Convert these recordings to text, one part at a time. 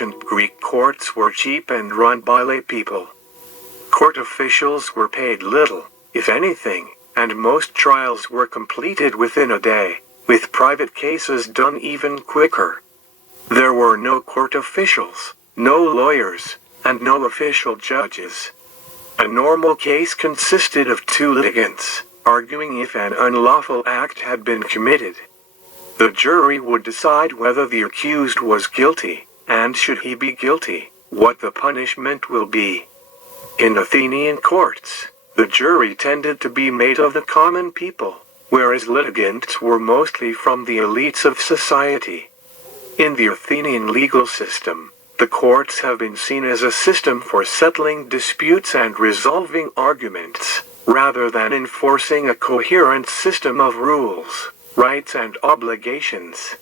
ancient Greek courts were cheap and run by lay people. Court officials were paid little, if anything, and most trials were completed within a day, with private cases done even quicker. There were no court officials, no lawyers, and no official judges. A normal case consisted of two litigants, arguing if an unlawful act had been committed. The jury would decide whether the accused was guilty, and should he be guilty, what the punishment will be. In Athenian courts, the jury tended to be made of the common people, whereas litigants were mostly from the elites of society. In the Athenian legal system, the courts have been seen as a system for settling disputes and resolving arguments, rather than enforcing a coherent system of rules, rights and obligations.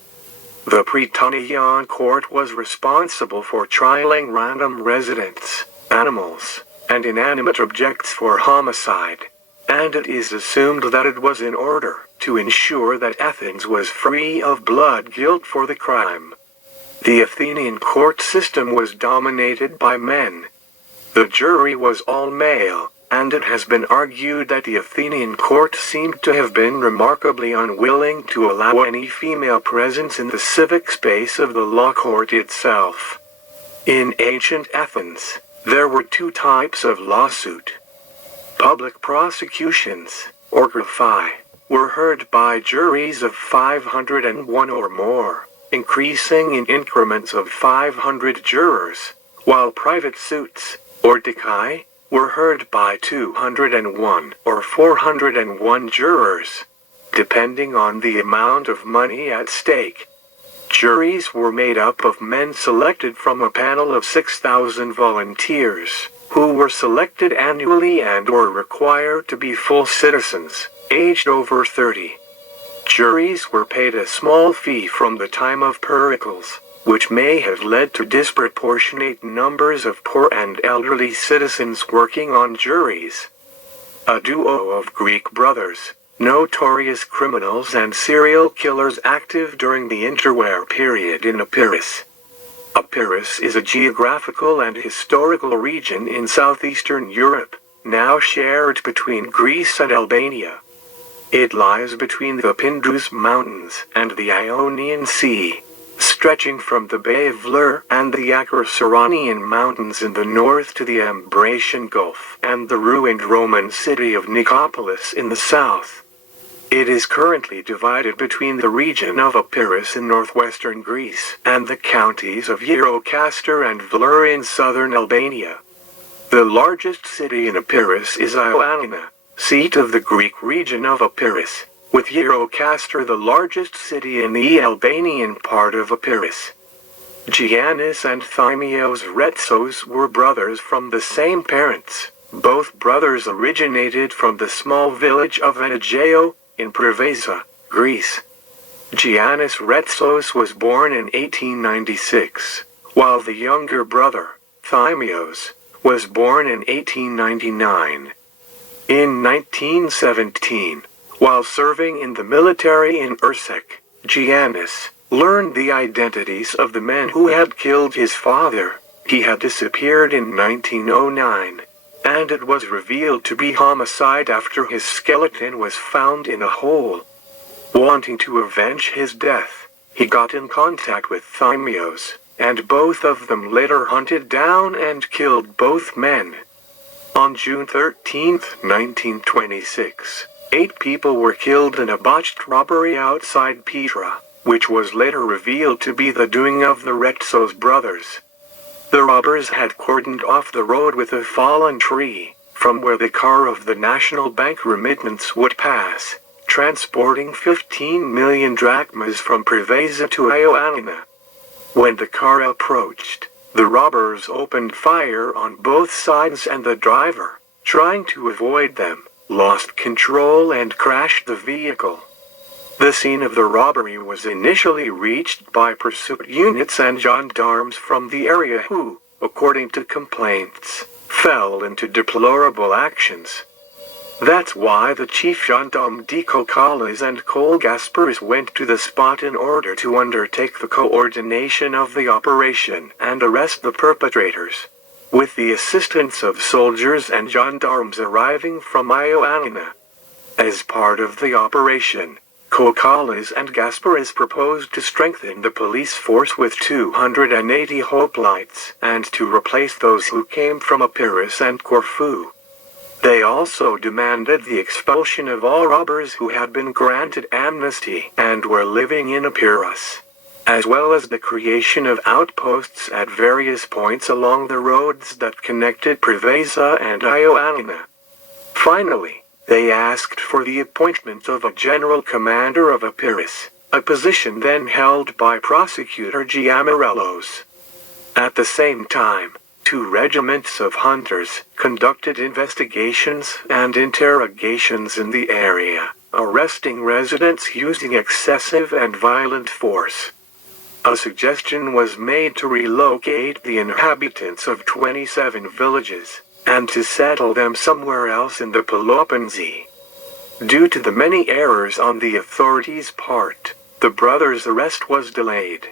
The Prytaneia court was responsible for trialing random residents, animals, and inanimate objects for homicide, and it is assumed that it was in order to ensure that Athens was free of blood guilt for the crime. The Athenian court system was dominated by men. The jury was all male, and it has been argued that the Athenian court seemed to have been remarkably unwilling to allow any female presence in the civic space of the law court itself. In ancient Athens, there were two types of lawsuit. Public prosecutions, or graphi, were heard by juries of 501 or more, increasing in increments of 500 jurors, while private suits, or dicai, were heard by 201 or 401 jurors, depending on the amount of money at stake. Juries were made up of men selected from a panel of 6,000 volunteers, who were selected annually and or required to be full citizens, aged over 30. Juries were paid a small fee from the time of Pericles, which may have led to disproportionate numbers of poor and elderly citizens working on juries. A duo of Greek brothers, notorious criminals and serial killers active during the interwar period in Epirus. Epirus is a geographical and historical region in southeastern Europe, now shared between Greece and Albania. It lies between the Pindus Mountains and the Ionian Sea, stretching from the Bay of Vlor and the Acherusuranian Mountains in the north to the Ambracian Gulf and the ruined Roman city of Nicopolis in the south. It is currently divided between the region of Epirus in northwestern Greece and the counties of Eurocastor and Vlor in southern Albania. The largest city in Epirus is Ioannina, seat of the Greek region of Epirus, with Eurocastor the largest city in the Albanian part of Epirus. Giannis and Thymios Retzos were brothers from the same parents. Both brothers originated from the small village of Anageo, in Preveza, Greece. Giannis Retzos was born in 1896, while the younger brother, Thymios, was born in 1899. In 1917, while serving in the military in Ursek, Giannis learned the identities of the men who had killed his father. He had disappeared in 1909, and it was revealed to be homicide after his skeleton was found in a hole. Wanting to avenge his death, he got in contact with Thymios, and both of them later hunted down and killed both men. On June 13, 1926, 8 people were killed in a botched robbery outside Petra, which was later revealed to be the doing of the Retzos brothers. The robbers had cordoned off the road with a fallen tree, from where the car of the National Bank remittance would pass, transporting 15 million drachmas from Preveza to Ioannina. When the car approached, the robbers opened fire on both sides and the driver, trying to avoid them, lost control and crashed the vehicle. The scene of the robbery was initially reached by pursuit units and gendarmes from the area who, according to complaints, fell into deplorable actions. That's why the chief gendarme Kokalis and Epirus went to the spot in order to undertake the coordination of the operation and arrest the perpetrators. With the assistance of soldiers and gendarmes arriving from Ioannina. As part of the operation, Kokalis and Epirus proposed to strengthen the police force with 280 hoplites and to replace those who came from Epirus and Corfu. They also demanded the expulsion of all robbers who had been granted amnesty and were living in Epirus, as well as the creation of outposts at various points along the roads that connected Preveza and Ioannina. Finally, they asked for the appointment of a general commander of Epirus, a position then held by prosecutor Giamarellos. At the same time, 2 regiments of hunters conducted investigations and interrogations in the area, arresting residents using excessive and violent force. A suggestion was made to relocate the inhabitants of 27 villages, and to settle them somewhere else in the Peloponnese. Due to the many errors on the authorities' part, the brothers' arrest was delayed.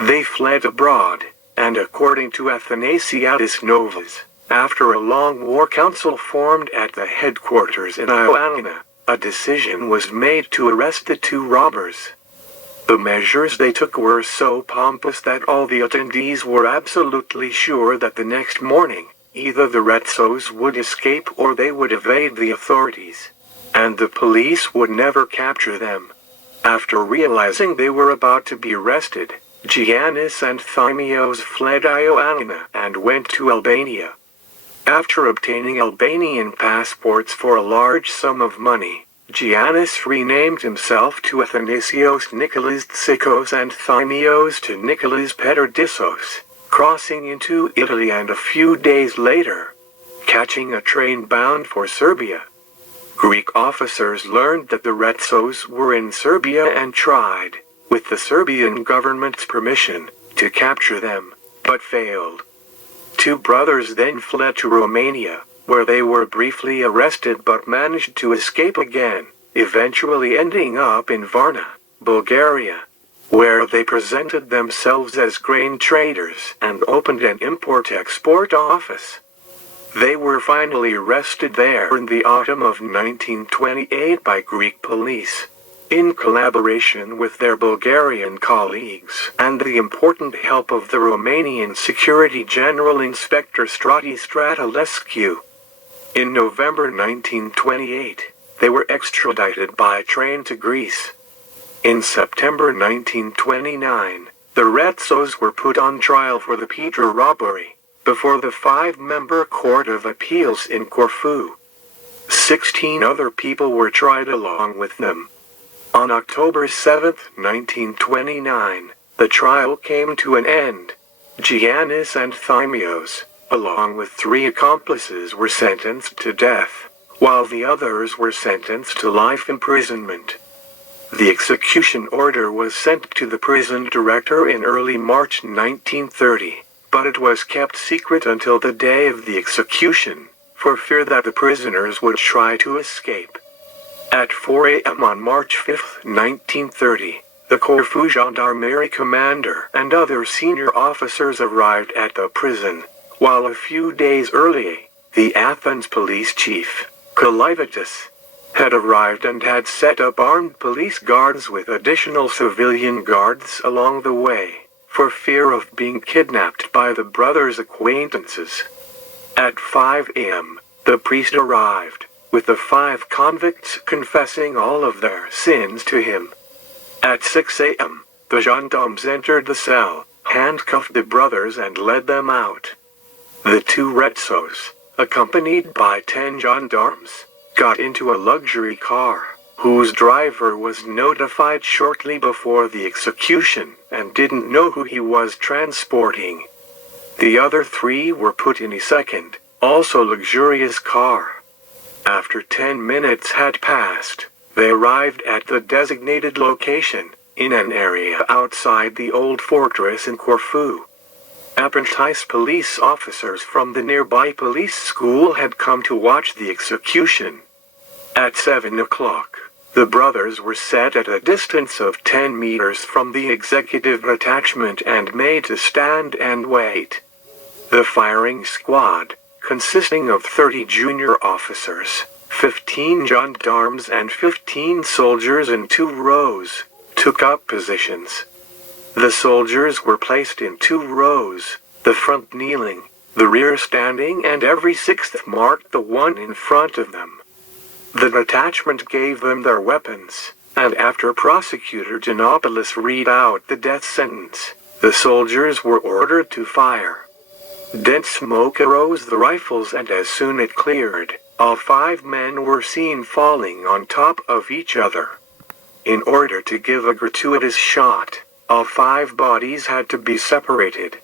They fled abroad, and according to Athanasiadis Novas, after a long war council formed at the headquarters in Ioannina, a decision was made to arrest the 2 robbers. The measures they took were so pompous that all the attendees were absolutely sure that the next morning, either the Retzos would escape or they would evade the authorities, and the police would never capture them. After realizing they were about to be arrested, Giannis and Thymios fled Ioannina and went to Albania. After obtaining Albanian passports for a large sum of money, Giannis renamed himself to Athanasios Nicholas Tsikos and Thymios to Nicholas Peterdissos, crossing into Italy and a few days later, catching a train bound for Serbia. Greek officers learned that the Retzos were in Serbia and tried, with the Serbian government's permission, to capture them, but failed. 2 brothers then fled to Romania, where they were briefly arrested but managed to escape again, eventually ending up in Varna, Bulgaria, where they presented themselves as grain traders and opened an import-export office. They were finally arrested there in the autumn of 1928 by Greek police, in collaboration with their Bulgarian colleagues and the important help of the Romanian Security General Inspector Strati Stratulescu. In November 1928, they were extradited by train to Greece. In September 1929, the Retzos were put on trial for the Peter robbery, before the 5-member Court of Appeals in Corfu. 16 other people were tried along with them. On October 7, 1929, the trial came to an end. Giannis and Thymios, along with 3 accomplices, were sentenced to death, while the others were sentenced to life imprisonment. The execution order was sent to the prison director in early March 1930, but it was kept secret until the day of the execution, for fear that the prisoners would try to escape. At 4 a.m. on March 5, 1930, the Corfu Gendarmerie commander and other senior officers arrived at the prison, while a few days earlier, the Athens police chief, Kalaivatis, had arrived and had set up armed police guards with additional civilian guards along the way, for fear of being kidnapped by the brothers' acquaintances. At 5 a.m., the priest arrived, with the 5 convicts confessing all of their sins to him. At 6 a.m., the gendarmes entered the cell, handcuffed the brothers and led them out. The 2 Retzos, accompanied by 10 gendarmes, got into a luxury car, whose driver was notified shortly before the execution and didn't know who he was transporting. The other 3 were put in a second, also luxurious car. After 10 minutes had passed, they arrived at the designated location, in an area outside the old fortress in Corfu. Apprentice police officers from the nearby police school had come to watch the execution, At 7 o'clock, the brothers were set at a distance of 10 meters from the executive attachment and made to stand and wait. The firing squad, consisting of 30 junior officers, 15 gendarmes and 15 soldiers in 2 rows, took up positions. The soldiers were placed in 2 rows, the front kneeling, the rear standing, and every 6th marked the one in front of them. The detachment gave them their weapons, and after Prosecutor Giannopoulos read out the death sentence, the soldiers were ordered to fire. Dense smoke arose the rifles, and as soon it cleared, all 5 men were seen falling on top of each other. In order to give a gratuitous shot, all 5 bodies had to be separated.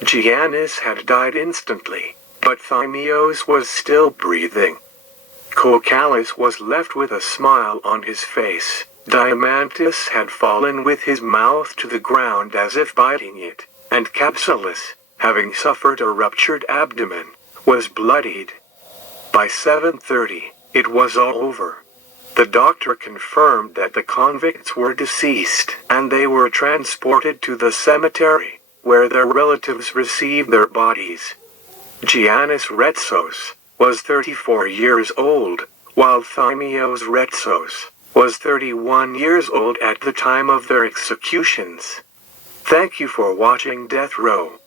Giannis had died instantly, but Thymios was still breathing. Kokkalis was left with a smile on his face. Diamantis had fallen with his mouth to the ground as if biting it, and Kapsulis, having suffered a ruptured abdomen, was bloodied. By 7:30, it was all over. The doctor confirmed that the convicts were deceased, and they were transported to the cemetery, where their relatives received their bodies. Giannis Retzos was 34 years old, while Thymios Retzos was 31 years old at the time of their executions. Thank you for watching Death Row.